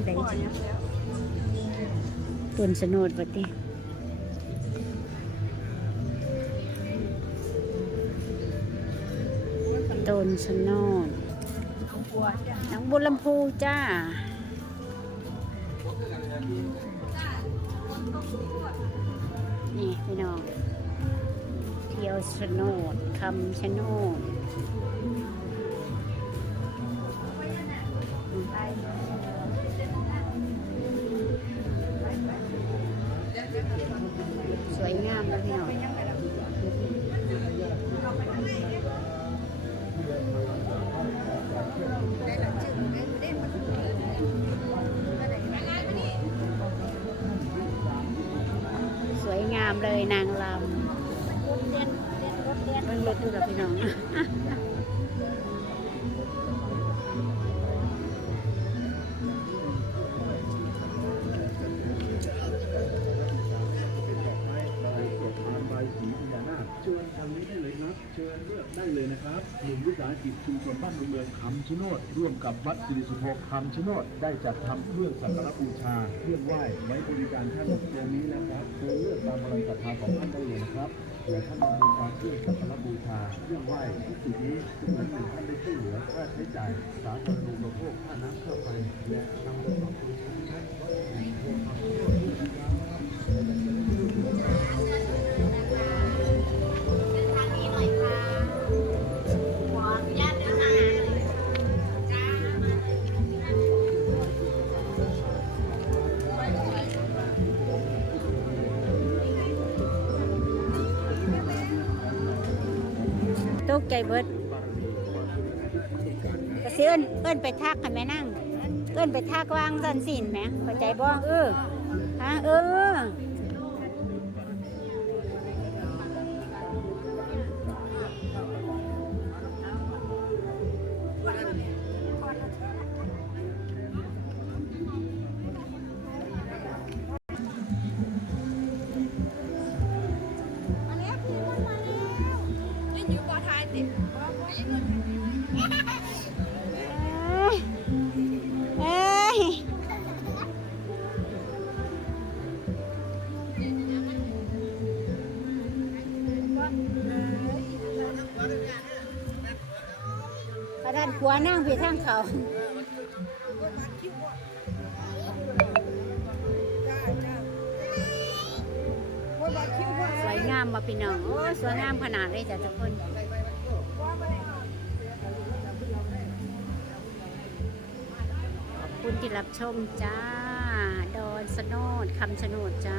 งใดสิต้นสนดบัดนี้ต้นสนดหนังบุญลำพูจ้านี่พี่น้องเที่ยวสนดคำชะโนดสามเลยนางลำเบิ่งรถดูกับพี่น้อง กลุ่มวิสาหกิจชุมชนบ้านเมืองคำชะโนดร่วมกับวัดสิริสุโภคำชะโนดได้จัดทำเครื่องสักการะบูชาเครื่องไหว้ไว้บริการท่านตรงนี้นะครับเชิญเลือกตามกำลังศรัทธาของท่านได้เลยนะครับเผื่อท่านมาบูชาเครื่องสักการะบูชาเครื่องไหว้ที่จุดนี้เหมือนหนึ่งท่านได้ช่วยเหลือค่าใช้จ่ายสาธารณูปโภคค่าน้ำค่าไฟและ ตกใจเบิดกระเซื้อนเอิ้นไปทักให้แม่นั่ง เอิ้นไปทักวางสันสินแหมเข้าใจบ่เออฮะเออ ด้านขวานั่งไปทางเขาสวยงามมาพี่น้อง โอ้สวยงามขนาดเลยจ้ะทุกคนขอบคุณที่รับชมจ้า ดอนสโนดคำชโนดจ้า